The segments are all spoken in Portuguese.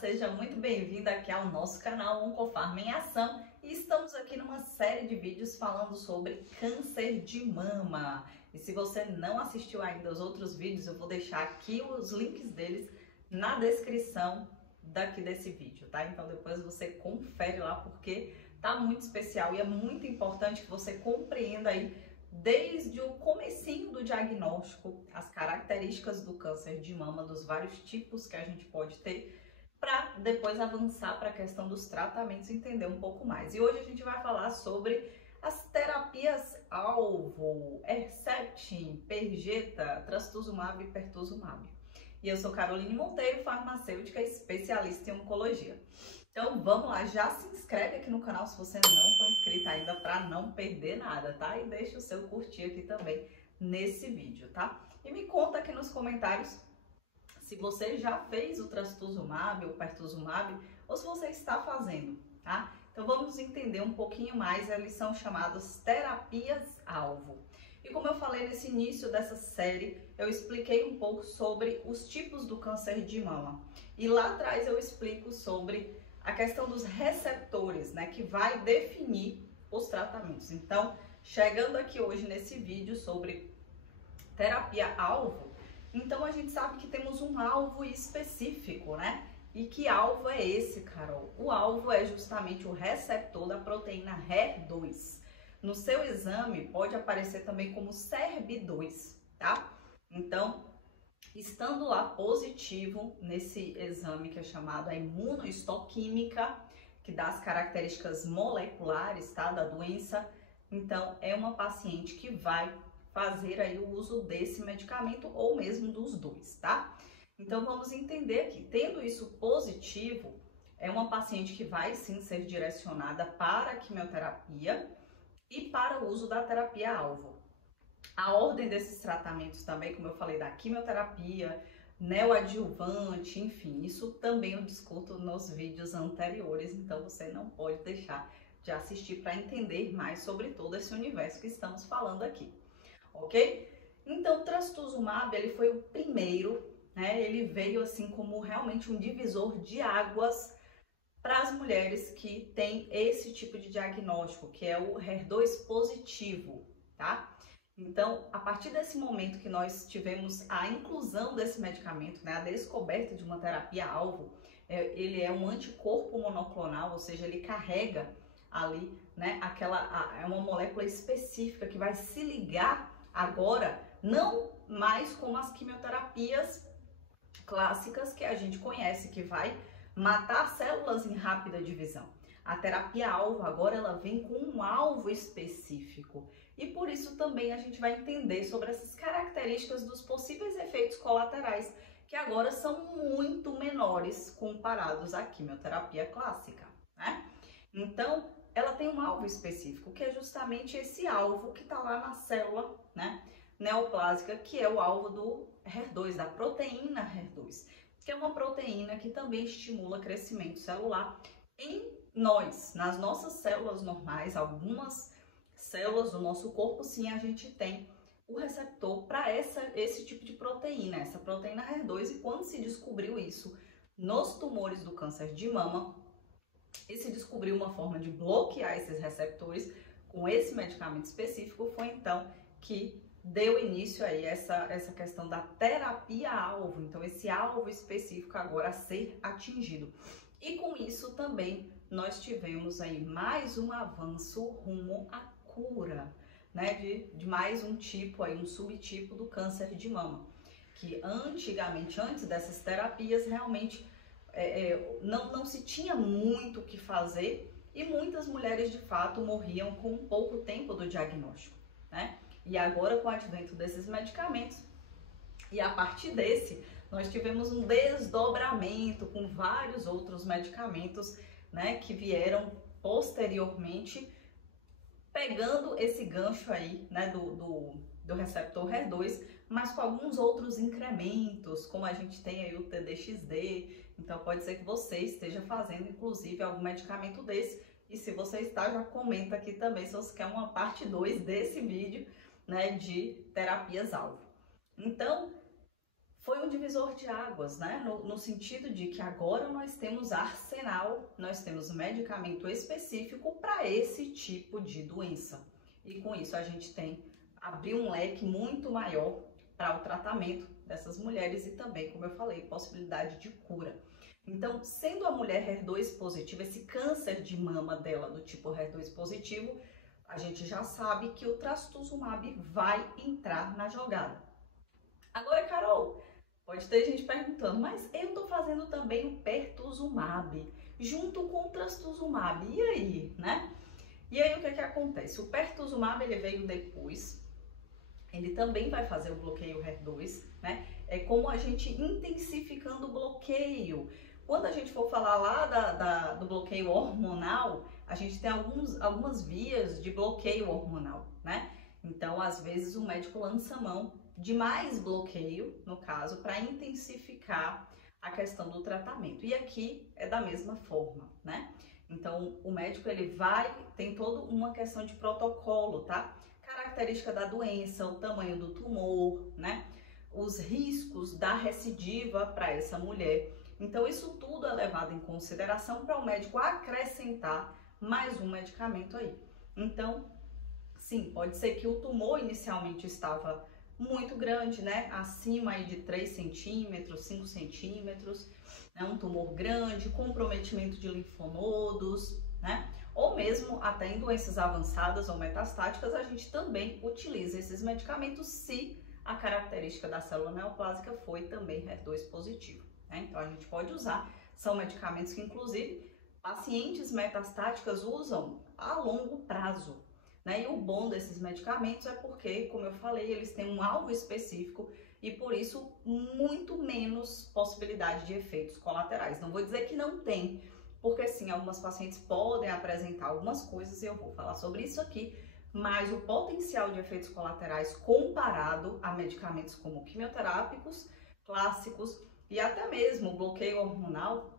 seja muito bem-vinda aqui ao nosso canal Oncofarma em Ação e estamos aqui numa série de vídeos falando sobre câncer de mama. E se você não assistiu ainda os outros vídeos, eu vou deixar aqui os links deles na descrição daqui desse vídeo, tá? Então depois você confere lá porque tá muito especial e é muito importante que você compreenda aí desde o comecinho do diagnóstico, as características do câncer de mama, dos vários tipos que a gente pode ter, para depois avançar para a questão dos tratamentos e entender um pouco mais. E hoje a gente vai falar sobre as terapias-alvo, Herceptin, Perjeta, Trastuzumab e Pertuzumab. E eu sou Caroline Monteiro, farmacêutica especialista em oncologia. Então vamos lá, já se inscreve aqui no canal se você não for inscrito ainda para não perder nada, tá? E deixa o seu curtir aqui também nesse vídeo, tá? E me conta aqui nos comentários se você já fez o Trastuzumab ou Pertuzumab ou se você está fazendo, tá? Então vamos entender um pouquinho mais, eles são chamados terapias-alvo. E como eu falei nesse início dessa série, eu expliquei um pouco sobre os tipos do câncer de mama. E lá atrás eu explico sobre a questão dos receptores, né, que vai definir os tratamentos. Então, chegando aqui hoje nesse vídeo sobre terapia-alvo, então a gente sabe que temos um alvo específico, né? E que alvo é esse, Carol? O alvo é justamente o receptor da proteína HER2. No seu exame pode aparecer também como SERB2, tá? Então, estando lá positivo nesse exame que é chamado a imunohistoquímica, que dá as características moleculares, tá, da doença, então é uma paciente que vai fazer aí o uso desse medicamento ou mesmo dos dois, tá? Então vamos entender aqui, tendo isso positivo, é uma paciente que vai sim ser direcionada para a quimioterapia e para o uso da terapia-alvo. A ordem desses tratamentos também, como eu falei, da quimioterapia, neoadjuvante, enfim, isso também eu discuto nos vídeos anteriores, então você não pode deixar de assistir para entender mais sobre todo esse universo que estamos falando aqui, ok? Então, o Trastuzumab, ele foi o primeiro, né? Ele veio assim como realmente um divisor de águas para as mulheres que têm esse tipo de diagnóstico, que é o HER2 positivo, tá? Então, a partir desse momento que nós tivemos a inclusão desse medicamento, né, a descoberta de uma terapia-alvo, ele é um anticorpo monoclonal, ou seja, ele carrega ali, né, é uma molécula específica que vai se ligar agora, não mais como as quimioterapias clássicas que a gente conhece, que vai matar células em rápida divisão. A terapia-alvo agora ela vem com um alvo específico e por isso também a gente vai entender sobre essas características dos possíveis efeitos colaterais que agora são muito menores comparados à quimioterapia clássica, né? Então, ela tem um alvo específico, que é justamente esse alvo que está lá na célula, né, neoplásica, que é o alvo do HER2, da proteína HER2, que é uma proteína que também estimula crescimento celular em nós, nas nossas células normais, algumas células do nosso corpo, sim, a gente tem o receptor para esse tipo de proteína, essa proteína HER2, e quando se descobriu isso nos tumores do câncer de mama, e se descobriu uma forma de bloquear esses receptores com esse medicamento específico, foi então que deu início aí essa questão da terapia-alvo, então esse alvo específico agora a ser atingido. E com isso também nós tivemos aí mais um avanço rumo à cura, né, de mais um tipo aí, um subtipo do câncer de mama, que antigamente, antes dessas terapias, realmente não se tinha muito o que fazer e muitas mulheres de fato morriam com pouco tempo do diagnóstico, né? E agora com o advento desses medicamentos e a partir desse nós tivemos um desdobramento com vários outros medicamentos, né, que vieram posteriormente pegando esse gancho aí, né, do receptor HER2, mas com alguns outros incrementos, como a gente tem aí o TDXD, então pode ser que você esteja fazendo inclusive algum medicamento desse, e se você está, já comenta aqui também se você quer uma parte 2 desse vídeo, né, de terapias-alvo. Então, foi um divisor de águas, né? No sentido de que agora nós temos arsenal, nós temos medicamento específico para esse tipo de doença. E com isso a gente abriu um leque muito maior para o tratamento dessas mulheres e também, como eu falei, possibilidade de cura. Então, sendo a mulher HER2 positiva, esse câncer de mama dela do tipo HER2 positivo, a gente já sabe que o trastuzumab vai entrar na jogada. Agora, Carol, pode ter gente perguntando, mas eu tô fazendo também o pertuzumab junto com o trastuzumab, e aí, né? E aí o que acontece? O pertuzumab ele veio depois, ele também vai fazer o bloqueio HER2, né? É como a gente intensificando o bloqueio. Quando a gente for falar lá do bloqueio hormonal, a gente tem algumas vias de bloqueio hormonal, né? Então, às vezes, o médico lança mão de mais bloqueio, no caso, para intensificar a questão do tratamento. E aqui é da mesma forma, né? Então, o médico, tem toda uma questão de protocolo, tá? Característica da doença, o tamanho do tumor, né? Os riscos da recidiva para essa mulher. Então, isso tudo é levado em consideração para o médico acrescentar mais um medicamento aí. Então, sim, pode ser que o tumor inicialmente estava muito grande, né? Acima aí de 3 centímetros, 5 centímetros, né? Um tumor grande, comprometimento de linfonodos, né? Ou mesmo até em doenças avançadas ou metastáticas, a gente também utiliza esses medicamentos se a característica da célula neoplásica foi também HER2 positivo, né? Então a gente pode usar, são medicamentos que inclusive pacientes metastáticas usam a longo prazo, né? E o bom desses medicamentos é porque, como eu falei, eles têm um alvo específico e por isso muito menos possibilidade de efeitos colaterais. Não vou dizer que não tem, porque sim, algumas pacientes podem apresentar algumas coisas e eu vou falar sobre isso aqui, mas o potencial de efeitos colaterais comparado a medicamentos como quimioterápicos, clássicos e até mesmo o bloqueio hormonal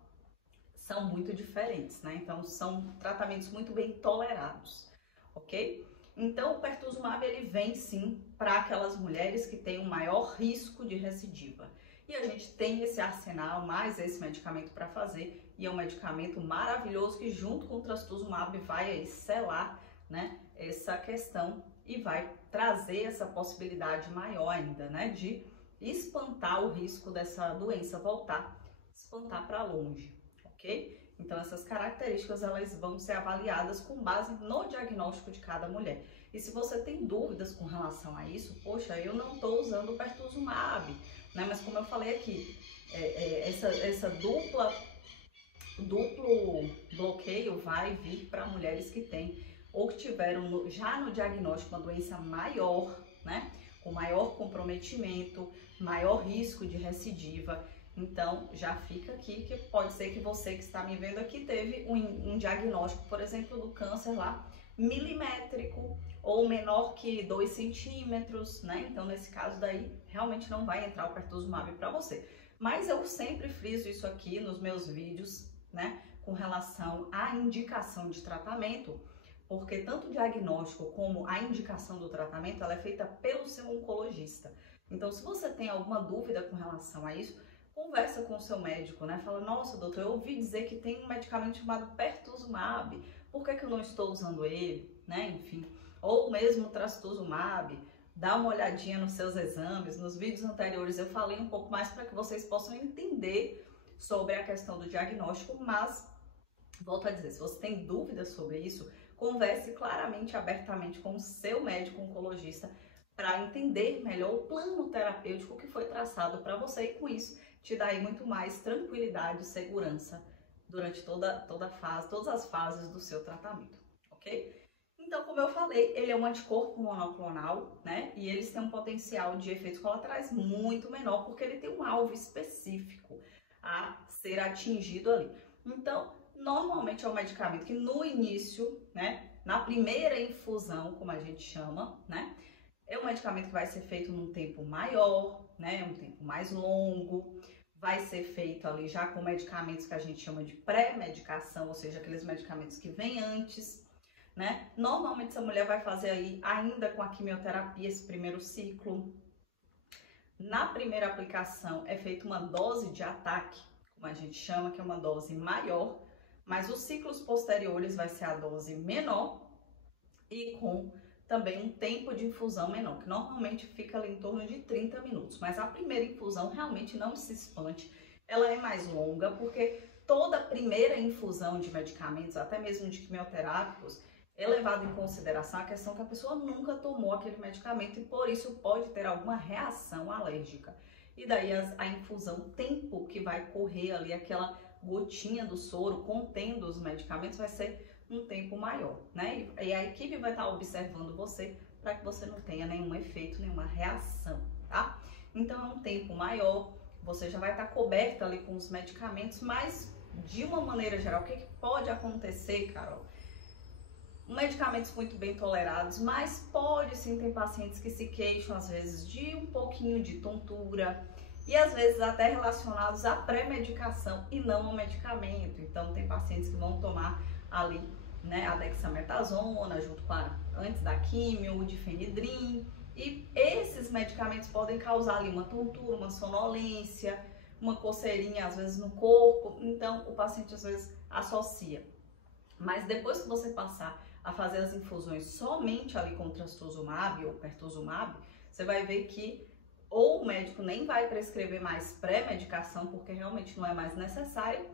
são muito diferentes, né? Então, são tratamentos muito bem tolerados, ok? Então, o pertuzumab, ele vem sim para aquelas mulheres que têm um maior risco de recidiva. E a gente tem esse arsenal, mais esse medicamento para fazer, e é um medicamento maravilhoso que junto com o trastuzumab vai aí selar, né, essa questão e vai trazer essa possibilidade maior ainda, né, de espantar o risco dessa doença voltar, espantar para longe, ok? Então essas características elas vão ser avaliadas com base no diagnóstico de cada mulher. E se você tem dúvidas com relação a isso, poxa, eu não estou usando o pertuzumab, né? Mas como eu falei aqui, essa duplo bloqueio vai vir para mulheres que têm ou que tiveram já no diagnóstico uma doença maior, né? Com maior comprometimento, maior risco de recidiva. Então, já fica aqui que pode ser que você que está me vendo aqui teve um diagnóstico, por exemplo, do câncer lá milimétrico ou menor que 2 centímetros, né? Então, nesse caso daí, realmente não vai entrar o pertuzumab para você. Mas eu sempre friso isso aqui nos meus vídeos, né? Com relação à indicação de tratamento, porque tanto o diagnóstico como a indicação do tratamento, ela é feita pelo seu oncologista. Então, se você tem alguma dúvida com relação a isso, conversa com o seu médico, né? Fala, nossa, doutor, eu ouvi dizer que tem um medicamento chamado pertuzumab, por que eu não estou usando ele, né? Enfim, ou mesmo trastuzumab, dá uma olhadinha nos seus exames, nos vídeos anteriores eu falei um pouco mais para que vocês possam entender sobre a questão do diagnóstico, mas, volto a dizer, se você tem dúvidas sobre isso, converse claramente, abertamente com o seu médico oncologista para entender melhor o plano terapêutico que foi traçado para você e com isso te dá aí muito mais tranquilidade e segurança durante todas as fases do seu tratamento, ok? Então, como eu falei, ele é um anticorpo monoclonal, né? E eles têm um potencial de efeitos colaterais muito menor, porque ele tem um alvo específico a ser atingido ali. Então, normalmente é um medicamento que no início, né? Na primeira infusão, como a gente chama, né? É um medicamento que vai ser feito num tempo maior, né? Um tempo mais longo. Vai ser feito ali já com medicamentos que a gente chama de pré-medicação, ou seja, aqueles medicamentos que vêm antes, né? Normalmente essa mulher vai fazer aí ainda com a quimioterapia esse primeiro ciclo. Na primeira aplicação é feita uma dose de ataque, como a gente chama, que é uma dose maior, mas os ciclos posteriores vai ser a dose menor e com também um tempo de infusão menor, que normalmente fica ali em torno de 30 minutos. Mas a primeira infusão, realmente não se espante, ela é mais longa, porque toda primeira infusão de medicamentos, até mesmo de quimioterápicos, é levado em consideração a questão que a pessoa nunca tomou aquele medicamento e por isso pode ter alguma reação alérgica. E daí a infusão, o tempo que vai correr ali, aquela gotinha do soro contendo os medicamentos, vai ser um tempo maior, né? E a equipe vai estar observando você para que você não tenha nenhum efeito, nenhuma reação, tá? Então é um tempo maior, você já vai estar coberta ali com os medicamentos, mas de uma maneira geral, o que pode acontecer, Carol? Medicamentos muito bem tolerados, mas pode sim ter pacientes que se queixam às vezes de um pouquinho de tontura e às vezes até relacionados à pré-medicação e não ao medicamento. Então tem pacientes que vão tomar ali, né, a dexametasona junto com antes da químio, o difenidrin, e esses medicamentos podem causar ali uma tontura, uma sonolência, uma coceirinha às vezes no corpo. Então o paciente às vezes associa. Mas depois que você passar a fazer as infusões somente ali com trastuzumab ou pertuzumab, você vai ver que ou o médico nem vai prescrever mais pré-medicação, porque realmente não é mais necessário,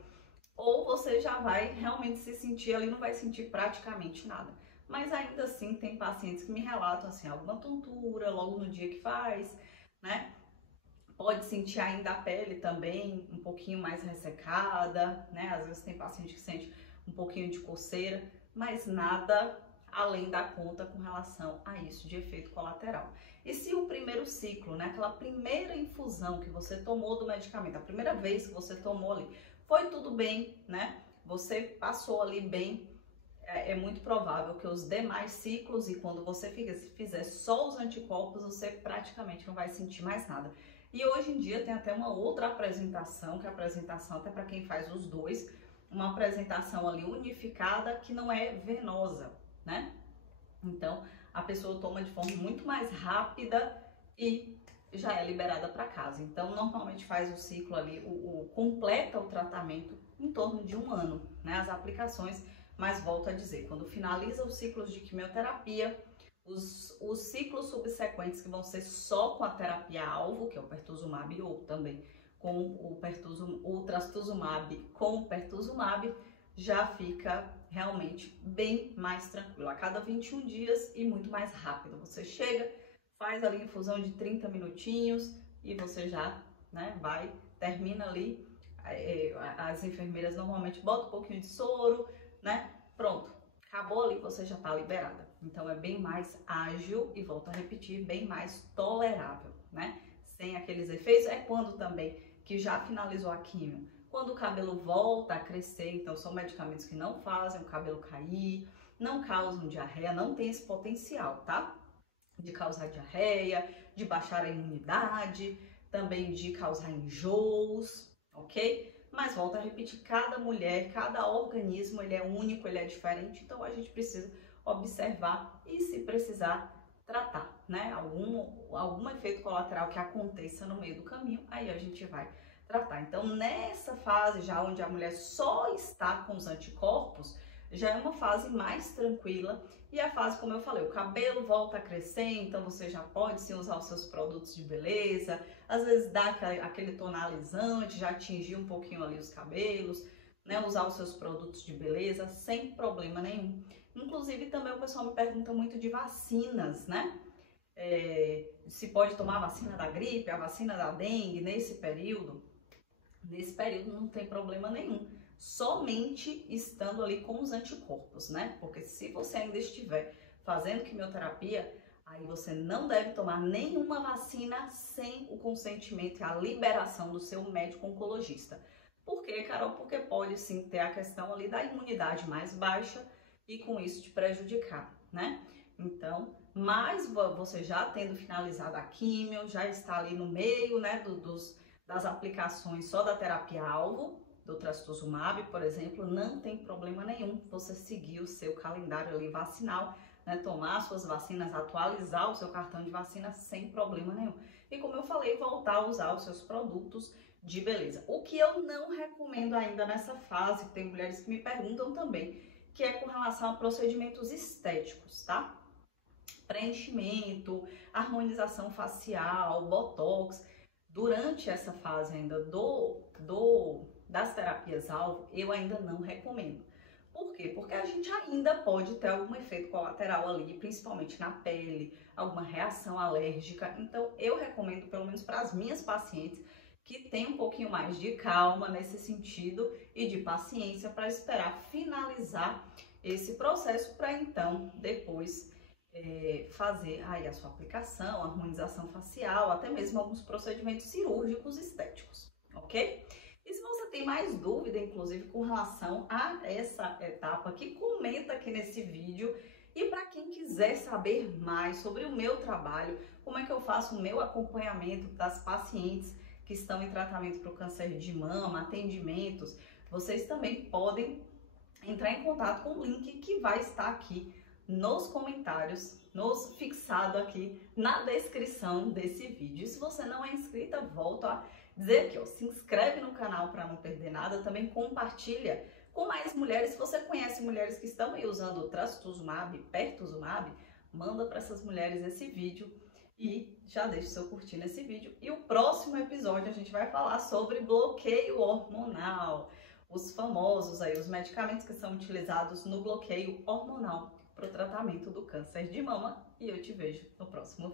ou você já vai realmente se sentir ali, não vai sentir praticamente nada. Mas ainda assim tem pacientes que me relatam assim, alguma tontura logo no dia que faz, né? Pode sentir ainda a pele também um pouquinho mais ressecada, né? Às vezes tem paciente que sente um pouquinho de coceira, mas nada além da conta com relação a isso de efeito colateral. E se o primeiro ciclo, né, aquela primeira infusão que você tomou do medicamento, a primeira vez que você tomou ali, foi tudo bem, né? Você passou ali bem, é muito provável que os demais ciclos e quando você fizer só os anticorpos, você praticamente não vai sentir mais nada. E hoje em dia tem até uma outra apresentação, que é a apresentação até para quem faz os dois, uma apresentação ali unificada que não é venosa, né? Então a pessoa toma de forma muito mais rápida e já é liberada para casa. Então normalmente faz o ciclo ali, completa o tratamento em torno de 1 ano, né? As aplicações, mas volto a dizer, quando finaliza os ciclos de quimioterapia, os ciclos subsequentes que vão ser só com a terapia-alvo, que é o pertuzumab, ou também com o trastuzumab com o pertuzumab, já fica realmente bem mais tranquilo. A cada 21 dias e muito mais rápido. Você chega, faz ali infusão de 30 minutinhos e você já, né, termina ali. As enfermeiras normalmente botam um pouquinho de soro, né? Pronto, acabou ali, você já tá liberada. Então é bem mais ágil e, volto a repetir, bem mais tolerável, né? Sem aqueles efeitos. É quando também que já finalizou a quimio, quando o cabelo volta a crescer. Então são medicamentos que não fazem o cabelo cair, não causam diarreia, não tem esse potencial, tá? De causar diarreia, de baixar a imunidade, também de causar enjoos, ok? Mas volto a repetir, cada mulher, cada organismo, ele é único, ele é diferente, então a gente precisa observar e, se precisar, tratar, né? Algum efeito colateral que aconteça no meio do caminho, aí a gente vai tratar. Então, nessa fase já onde a mulher só está com os anticorpos, já é uma fase mais tranquila. E a fase, como eu falei, o cabelo volta a crescer, então você já pode sim usar os seus produtos de beleza, às vezes dá aquele tonalizante, já atingir um pouquinho ali os cabelos, né? Usar os seus produtos de beleza sem problema nenhum. Inclusive também o pessoal me pergunta muito de vacinas, né? Se pode tomar a vacina da gripe, a vacina da dengue nesse período. Nesse período não tem problema nenhum, somente estando ali com os anticorpos, né? Porque se você ainda estiver fazendo quimioterapia, aí você não deve tomar nenhuma vacina sem o consentimento e a liberação do seu médico oncologista. Por quê, Carol? Porque pode sim ter a questão ali da imunidade mais baixa e com isso te prejudicar, né? Então, mas você já tendo finalizado a quimio, já está ali no meio, né, das aplicações só da terapia-alvo, do trastuzumab, por exemplo, não tem problema nenhum você seguir o seu calendário ali vacinal né, tomar suas vacinas, atualizar o seu cartão de vacina sem problema nenhum. E como eu falei, voltar a usar os seus produtos de beleza. O que eu não recomendo ainda nessa fase, tem mulheres que me perguntam também, que é com relação a procedimentos estéticos, tá? Preenchimento, harmonização facial, botox. Durante essa fase ainda das terapias-alvo, eu ainda não recomendo. Por quê? Porque a gente ainda pode ter algum efeito colateral ali, principalmente na pele, alguma reação alérgica. Então, eu recomendo, pelo menos para as minhas pacientes, que tenham um pouquinho mais de calma nesse sentido e de paciência para esperar finalizar esse processo para então, depois, fazer aí a sua aplicação, a harmonização facial, até mesmo alguns procedimentos cirúrgicos estéticos, ok? E se você tem mais dúvida, inclusive, com relação a essa etapa aqui, comenta aqui nesse vídeo. E para quem quiser saber mais sobre o meu trabalho, como é que eu faço o meu acompanhamento das pacientes que estão em tratamento para o câncer de mama, atendimentos, vocês também podem entrar em contato com o link que vai estar aqui nos comentários, fixado aqui na descrição desse vídeo. E se você não é inscrita, volto a dizer aqui, ó, se inscreve no canal para não perder nada, também compartilha com mais mulheres. Se você conhece mulheres que estão aí usando trastuzumab, pertuzumab, manda para essas mulheres esse vídeo e já deixa o seu curtir nesse vídeo. E o próximo episódio a gente vai falar sobre bloqueio hormonal, os famosos aí, os medicamentos que são utilizados no bloqueio hormonal para o tratamento do câncer de mama. E eu te vejo no próximo vídeo.